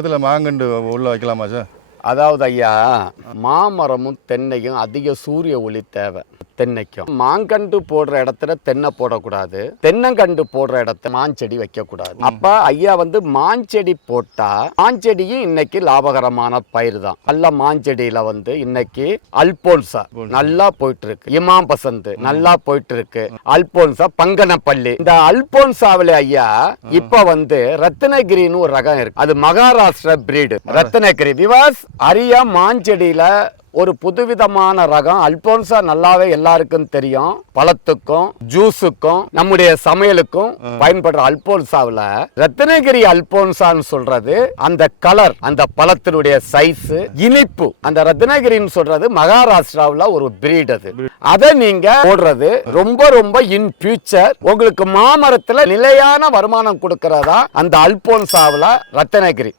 இடத்துல மாங்கண்டு உள்ள வைக்கலாமா சார்? அதாவது ஐயா, மாமரமும் தென்னையும் அதிக சூரிய ஒளி தேவை. தென்னைக்கும் மாங்கண்டு போடுற இடத்துல தென்னை போடக்கூடாது, தென்னங்கண்டு போடுற இடத்துல மாஞ்செடி வைக்க கூடாது. அப்ப ஐயா மாஞ்செடி போட்டா மாஞ்செடியும் இன்னைக்கு லாபகரமான பயிர் தான். நல்ல மாஞ்செடியில இன்னைக்கு அல்போன்சா நல்லா போயிட்டு இருக்கு, இமாம் பசந்த் நல்லா போயிட்டு இருக்கு, அல்போன்சா, பங்கனப்பள்ளி. இந்த அல்போன்சாவில ஐயா இப்ப ரத்னகிரின்னு ஒரு ரகம் இருக்கு, அது மகாராஷ்டிரா பிரீடு ரத்னகிரி. விவாஸ் அரியா மாஞ்செடியில ஒரு புதுவிதமான ரகம் அல்போன்சா நல்லாவே எல்லாருக்கும் தெரியும். பழத்துக்கும் ஜூஸுக்கும் நம்முடைய சமையலுக்கும் பயன்படுற அல்போன்சாவில் ரத்னகிரி அல்போன்சான்னு சொல்றது அந்த கலர், அந்த பழத்தினுடைய சைஸ், இனிப்பு. அந்த ரத்னகிரின்னு சொல்றது மகாராஷ்டிராவில் ஒரு பிரீட். அதை நீங்க போடுறது ரொம்ப ரொம்ப இன் ஃபியூச்சர் உங்களுக்கு மாமரத்துல நிலையான வருமானம் கொடுக்கறதா அந்த அல்போன்சாவில் ரத்னகிரி.